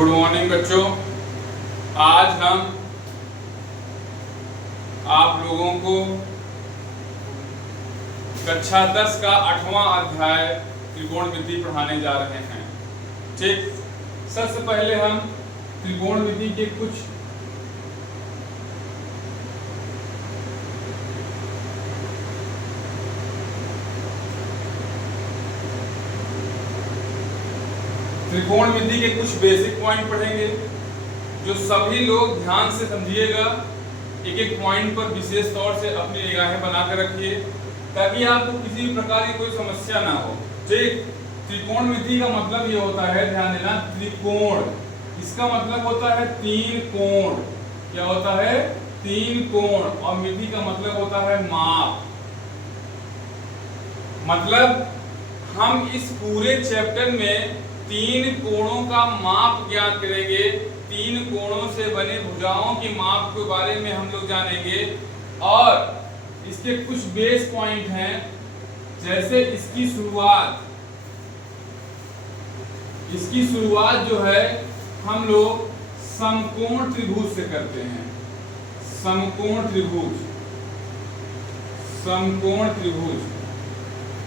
Good morning बच्चों। आज हम आप लोगों को कक्षा 10 का 8वां अध्याय त्रिकोणमिति पढ़ाने जा रहे हैं। ठीक, सबसे पहले हम त्रिकोणमिति के कुछ बेसिक पॉइंट पढ़ेंगे जो सभी लोग ध्यान से समझिएगा। एक एक पॉइंट पर विशेष तौर से अपनी निगाहें बनाकर रखिए ताकि आपको किसी प्रकार की कोई समस्या ना हो। ठीक, त्रिकोणमिति का मतलब ये होता है, ध्यान देना, त्रिकोण, इसका मतलब होता है तीन कोण। क्या होता है? तीन कोण। और मिति का मतलब होता है माप। मतलब हम इस पूरे चैप्टर में तीन कोणों का माप ज्ञात करेंगे। तीन कोणों से बने भुजाओं की माप के बारे में हम लोग जानेंगे और इसके कुछ बेस पॉइंट हैं। जैसे इसकी शुरुआत जो है हम लोग समकोण त्रिभुज से करते हैं। समकोण त्रिभुज।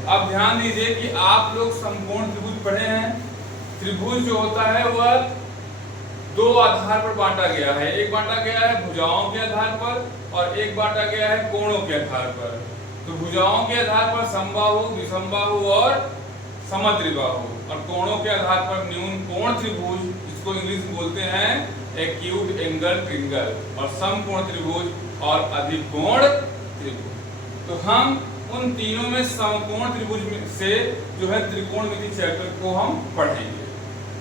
अब ध्यान दीजिए कि आप लोग समकोण त्रिभुज पढ़े हैं। त्रिभुज जो होता है वह दो आधार पर बांटा गया है। एक बांटा गया है भुजाओं के आधार पर और एक बांटा गया है कोणों के आधार पर। तो भुजाओं के आधार पर समबाहु, विषमबाहु और समद्विबाहु, और कोणों के आधार पर न्यून कोण त्रिभुज, जिसको इंग्लिश में बोलते हैं एक्यूट एंगल ट्रायंगल, और समकोण त्रिभुज और अधिकोण त्रिभुज। तो हम उन तीनों में समकोण त्रिभुज से जो है त्रिकोणमिति चैप्टर को हम पढ़ेंगे।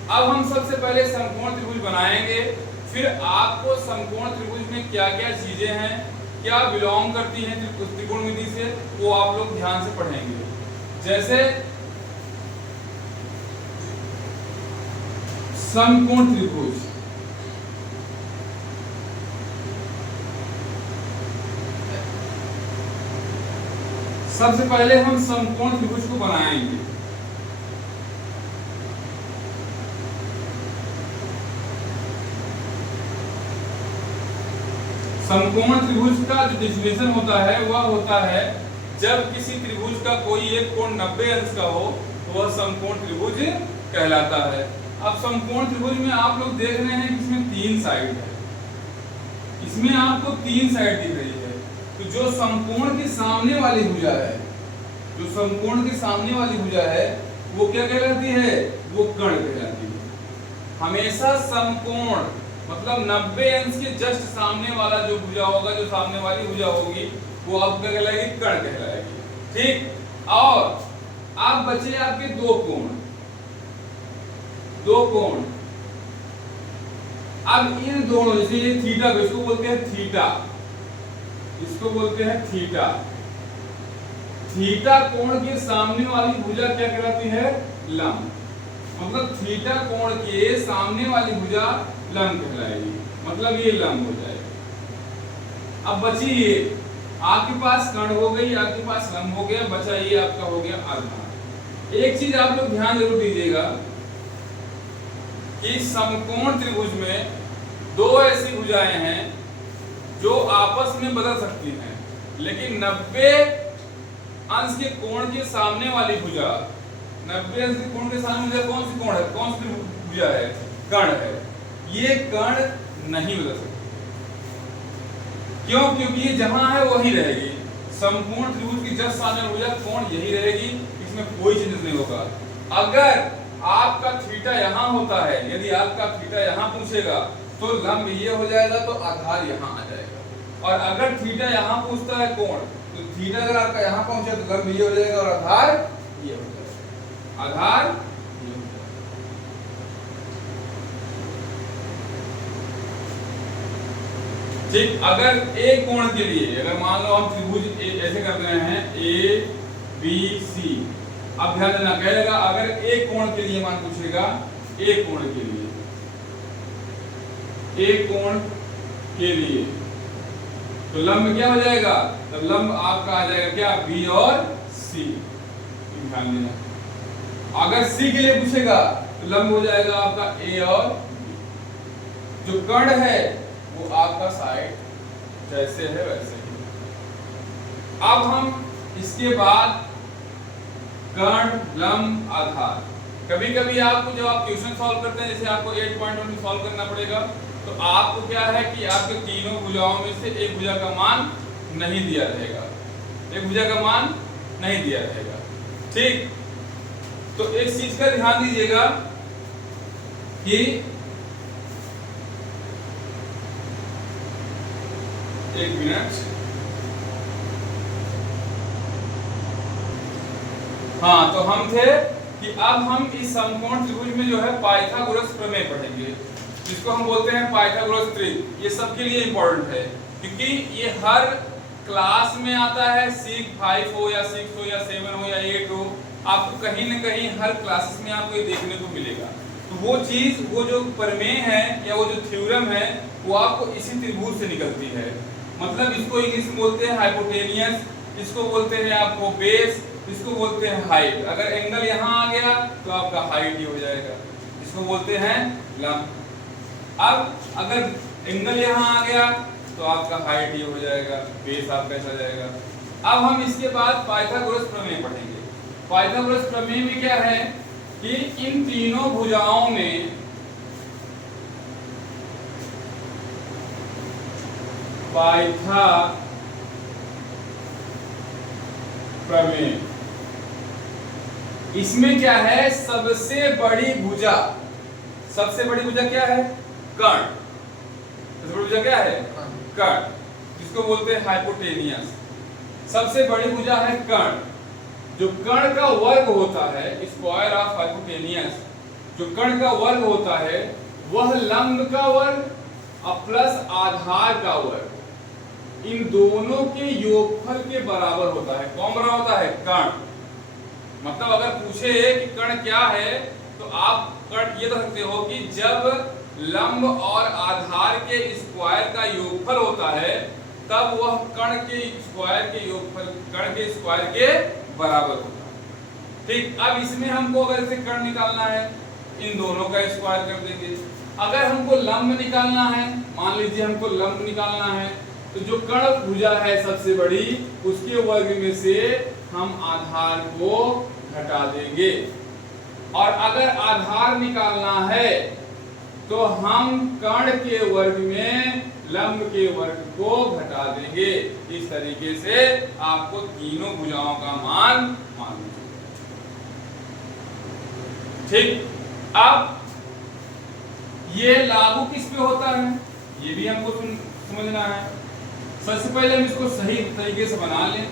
अब हम सबसे पहले समकोण त्रिभुज बनाएंगे, फिर आपको समकोण त्रिभुज में क्या क्या चीजें हैं, क्या बिलोंग करती हैं त्रिकोणमिति से, वो आप लोग ध्यान से पढ़ेंगे। जैसे समकोण त्रिभुज, सबसे पहले हम समकोण त्रिभुज को बनाएंगे। समकोण त्रिभुज का जो डेफिनेशन होता है वह होता है जब किसी त्रिभुज का कोई एक कोण 90 अंश का हो तो वह समकोण त्रिभुज कहलाता है। अब समकोण त्रिभुज में आप लोग देख रहे हैं कि इसमें तीन साइड है। इसमें आपको तीन साइड दिख रही है। तो जो समकोण के सामने वाली भुजा है, जो समकोण के सामने वाली भुजा है वो क्या कहलाती है? वो कर्ण कहलाती है। हमेशा समकोण मतलब 90 अंश के जस्ट सामने वाला जो भुजा होगा, जो सामने वाली भुजा होगी, वो आप क्या कहलाएगी? कर्ण कहलाएगी। ठीक, और अब बचे आपके दो कोण। अब इन दोनों, जैसे ये थीटा को, इसको बोलते हैं थीटा, इसको बोलते हैं थीटा। थीटा कोण के सामने वाली भुजा क्या कहलाती है? लंब। मतलब थीटा कोण के सामने वाली भुजा लंब कहलाएगी, मतलब ये लंब हो जाएगा। अब बची ये, आपके पास कर्ण हो गई, आपके पास लंब हो गया, बचा ये आपका हो गया आधार। एक चीज आप लोग ध्यान जरूर दीजिएगा कि समकोण त्रिभुज में दो ऐसी भुजाएं हैं जो आपस में बदल सकती हैं, लेकिन 90 अंश के कोण के सामने वाली भुजा, 90 अंश के कोण के सामने भुजा कौन सी कोण है? कौन सी भुजा है? कर्ण है। ये कर्ण नहीं बदल सकती। क्यों? क्योंकि ये जहां है वही रहेगी। समकोण त्रिभुज की जस्ट सामने भुजा कोण यही रहेगी, इसमें कोई चेंज नहीं होगा। अगर आपका थीटा यहाँ होता है, यदि आपका थीटा यहाँ पूछेगा तो लंब ये हो जाएगा, तो आधार यहाँ आ जाएगा। और अगर थीटा यहाँ पूछता है कोण, तो थीटा अगर आपका यहाँ पहुंचे तो लंब ये हो जाएगा और आधार ये हो जाएगा। आधार ये हो जाएगा। ठीक, अगर एक कोण के लिए, अगर मान लो हम त्रिभुज ऐसे कर रहे हैं ए बी सी, अब ध्यान देना, कहेगा अगर एक कोण के लिए मान पूछेगा, एक कोण के लिए, एक कोण के लिए, तो लंब क्या हो जाएगा? तो लंब आपका आ जाएगा क्या? बी और सी। ध्यान देना, अगर सी के लिए पूछेगा तो लंब हो जाएगा आपका ए और बी। जो कर्ण है वो आपका साइड जैसे है वैसे ही। अब हम इसके बाद कर्ण, लंब, आधार। कभी कभी आपको जब आप क्वेश्चन सॉल्व करते हैं, जैसे आपको 8.1 में सॉल्व करना पड़ेगा, तो आपको क्या है कि आपके तीनों भुजाओं में से एक भुजा का मान नहीं दिया रहेगा, एक भुजा का मान नहीं दिया रहेगा। ठीक, तो एक चीज का ध्यान दीजिएगा कि एक मिनट, हाँ, तो हम थे कि अब हम इस समकोण त्रिभुज में जो है पाइथागोरस प्रमेय पढ़ेंगे, जिसको हम बोलते हैं पाइथागोरस त्रिक। ये सबके लिए इंपॉर्टेंट है क्योंकि ये हर क्लास में आता है, सीख 5 हो या 6 हो या 7 हो या 8 हो, आपको कहीं ना कहीं हर क्लासेस में आपको ये देखने को मिलेगा। तो वो चीज, वो जो प्रमेय है या वो जो थ्योरम है, वो आपको इसी त्रिभुज से निकलती है। मतलब इसको इंग्लिश में बोलते हैं हाइपोटेनियस, इसको बोलते हैं आपको बेस, इसको बोलते हैं हाइट। अगर एंगल यहाँ आ गया तो आपका हाइट ही हो जाएगा, इसको बोलते हैं लंब। अब अगर एंगल यहाँ आ गया तो आपका हाइट ही हो जाएगा, बेस आपका ऐसा जाएगा। अब हम इसके बाद पाइथागोरस प्रमेय पढ़ेंगे। पाइथागोरस प्रमेय में क्या है कि इन तीनों भुजाओं में पाइथा प्रमेय, इसमें क्या है, सबसे बड़ी भुजा, सबसे बड़ी भुजा क्या है, कर्ण। सबसे बड़ी भुजा क्या है, कर्ण, जिसको बोलते हैं हाइपोटेनियस। सबसे बड़ी भुजा है कर्ण। जो कर्ण का वर्ग होता है, स्क्वायर ऑफ हाइपोटेनियस, जो कर्ण का वर्ग होता है वह लंब का वर्ग प्लस आधार का वर्ग, इन दोनों के योगफल के बराबर होता है। कौन बराबर होता है, कर्ण। मतलब अगर पूछे कि कर्ण क्या है, तो आप कर्ण ये तो सकते हो कि जब लंब और आधार के स्क्वायर का योगफल होता है, तब वह कर्ण के स्क्वायर के योगफल, कर्ण के स्क्वायर के बराबर होता है। ठीक, अब इसमें हमको अगर इसे कर्ण निकालना है, इन दोनों का स्क्वायर कर देंगे। अगर हमको लंब निकालना है, मान लीजिए हमको लंब निकालना है, तो जो कर्ण भुजा है सबसे बड़ी, उसके वर्ग में से हम आधार को घटा देंगे। और अगर आधार निकालना है तो हम कर्ण के वर्ग में लंब के वर्ग को घटा देंगे। इस तरीके से आपको तीनों भुजाओं का मान मालूम है। ठीक, अब ये लागू किस पे होता है, ये भी हमको समझना है। सबसे पहले हम इसको सही तरीके से बना लें।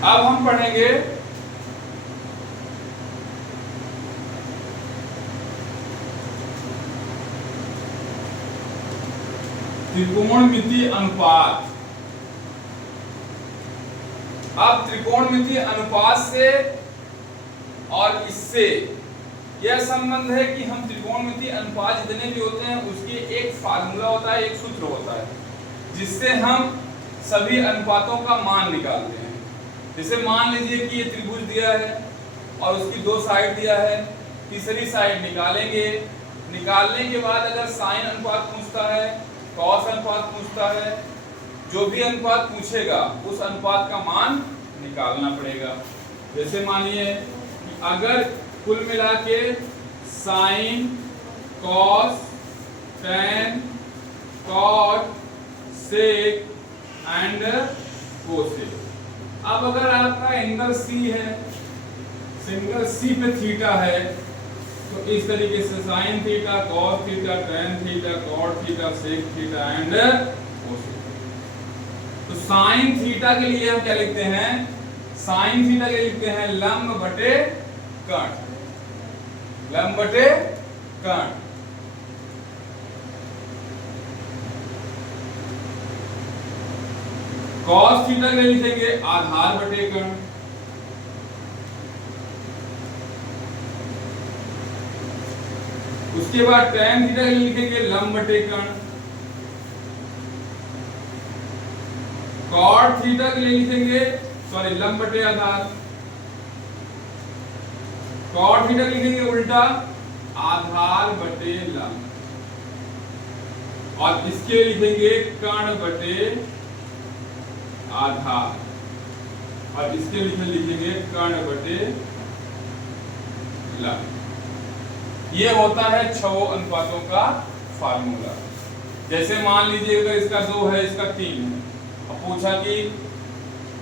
अब हम पढ़ेंगे त्रिकोणमिति अनुपात। अब त्रिकोणमिति अनुपात से और इससे यह संबंध है कि हम त्रिकोणमिति अनुपात जितने भी होते हैं उसके एक फार्मूला होता है, एक सूत्र होता है, जिससे हम सभी अनुपातों का मान निकालते हैं। जैसे मान लीजिए कि ये त्रिभुज दिया है और उसकी दो साइड दिया है, तीसरी साइड निकालेंगे। निकालने के बाद अगर साइन अनुपात पूछता है, कॉस अनुपात पूछता है, जो भी अनुपात पूछेगा उस अनुपात का मान निकालना पड़ेगा। जैसे मानिए कि अगर कुल मिला के sine, cos, tan, cot, sec and cosec. अब अगर आपका एंगल सी है, सिंगल सी पे थीटा है, तो इस तरीके से sine theta, cos theta, tan theta, cot theta, sec theta and cosec. तो साइन थीटा के लिए हम क्या लिखते हैं, साइन थीटा के लिए लिखते हैं लंब बटे कर्ण, लंब बटे कर्ण। कॉस थीटा के लिए लिखेंगे आधार बटे कर्ण। उसके बाद tan थीटा के लिए लिखेंगे लंब बटे कर्ण, cot थीटा के लिए लिखेंगे लंब बटे आधार, cot थीटा के लिए लिखेंगे उल्टा आधार बटे लंब, और इसके लिखेंगे कर्ण बटे आधार, और इसके लिखेंगे कर्ण बटे लंब। ये होता है 6 अनुपातों का फार्मूला। जैसे मान लीजिए अगर इसका 2 है, इसका 3 है, अब पूछा कि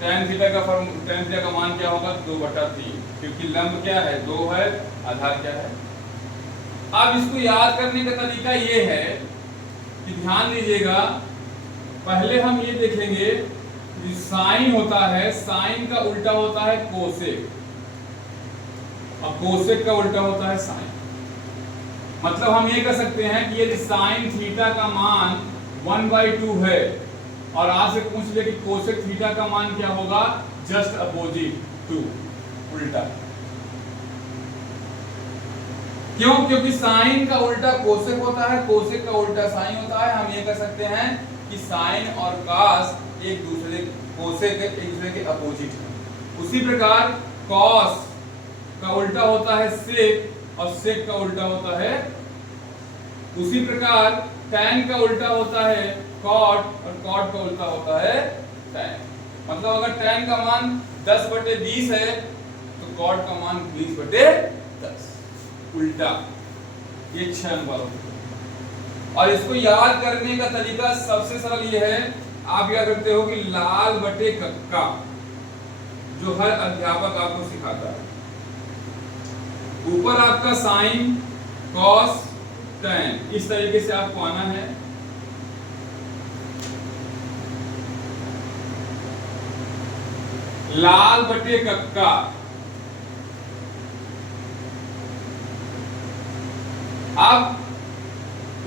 tan थीटा का मान क्या होगा, 2/3, क्योंकि लंब क्या है, 2 है, आधार क्या है। अब इसको याद करने का तरीका ये है कि ध्यान दीजिएगा, पहले हम ये देखेंगे कि साइन होता है, साइन का उल्टा होता है कोसेक, और कोसेक का उल्टा होता है साइन। मतलब हम ये कह सकते हैं कि यदि साइन थीटा का मान 1/2 है और आपसे पूछ ले कि कोसेक थीटा का मान क्या होगा, जस्ट अपोजिट टू, उल्टा। क्यों? क्योंकि साइन का उल्टा कोसेक होता है, कोसेक का उल्टा साइन होता है। हम ये कह सकते हैं कि साइन और कॉस एक दूसरे के अपोजिट है। उसी प्रकार कॉस का उल्टा होता है सेक, और सेक का उल्टा होता है, उसी प्रकार tan का उल्टा होता है cot, और cot का उल्टा होता है tan। मतलब अगर tan का मान 10/20 है तो cot का मान 20/10, उल्टा। ये 6 अनुपात। और इसको याद करने का तरीका सबसे सरल ये है, आप क्या करते हो कि लाल बटे कक्का, जो हर अध्यापक आपको सिखाता है, ऊपर आपका साइन कॉस tan, इस तरीके से आपको आना है। लाल बटे कक्का, अब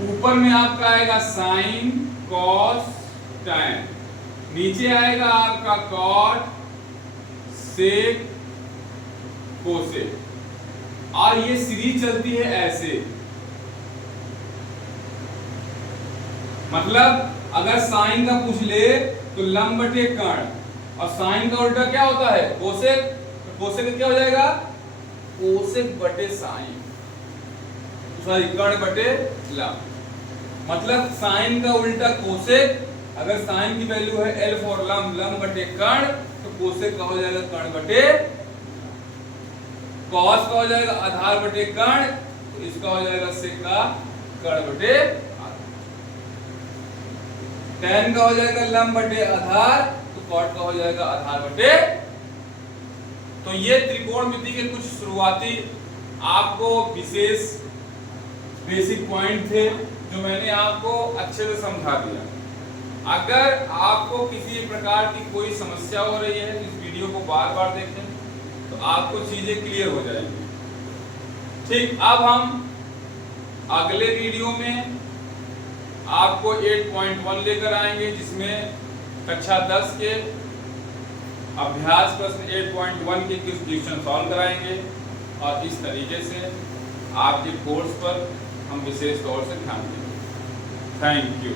ऊपर में आपका आएगा साइन कॉस tan, नीचे आएगा आपका कॉट सेक कोसेक, और ये सीरीज चलती है ऐसे। मतलब अगर साइन का पूछ ले तो लंब बटे कर्ण, और साइन का उल्टा क्या होता है, कोसेक। तो कोसेक क्या हो जाएगा, कोसेक बटे साइन, सॉरी कर्ण बटे लंब। मतलब साइन का उल्टा कोसेक, अगर साइन की वैल्यू है L फॉर लंब, लंब बटे कर्ण, तो कोसेक का हो जाएगा कर्ण बटे, कॉस का हो जाएगा आधार बटे कर्ण, तो इसका हो जाएगा सेक का कर्ण बटे आधार, tan का हो जाएगा लंब बटे आधार, तो cot का हो जाएगा आधार बटे। तो ये त्रिकोणमिति के कुछ शुरुआती आपको विशेष बेसिक पॉइंट थे जो मैंने आपको अच्छे से समझा दिया। अगर आपको किसी प्रकार की कोई समस्या हो रही है, इस वीडियो को बार बार देखें तो आपको चीजें क्लियर हो जाएंगी। ठीक, अब हम अगले वीडियो में आपको 8.1 लेकर आएंगे, जिसमें कक्षा 10 के अभ्यास प्रश्न 8.1 के कुछ क्वेश्चन सॉल्व कराएंगे, और इस तरीके से आपके कोर्स पर हम विशेष तौर से ध्यान देंगे। Thank you.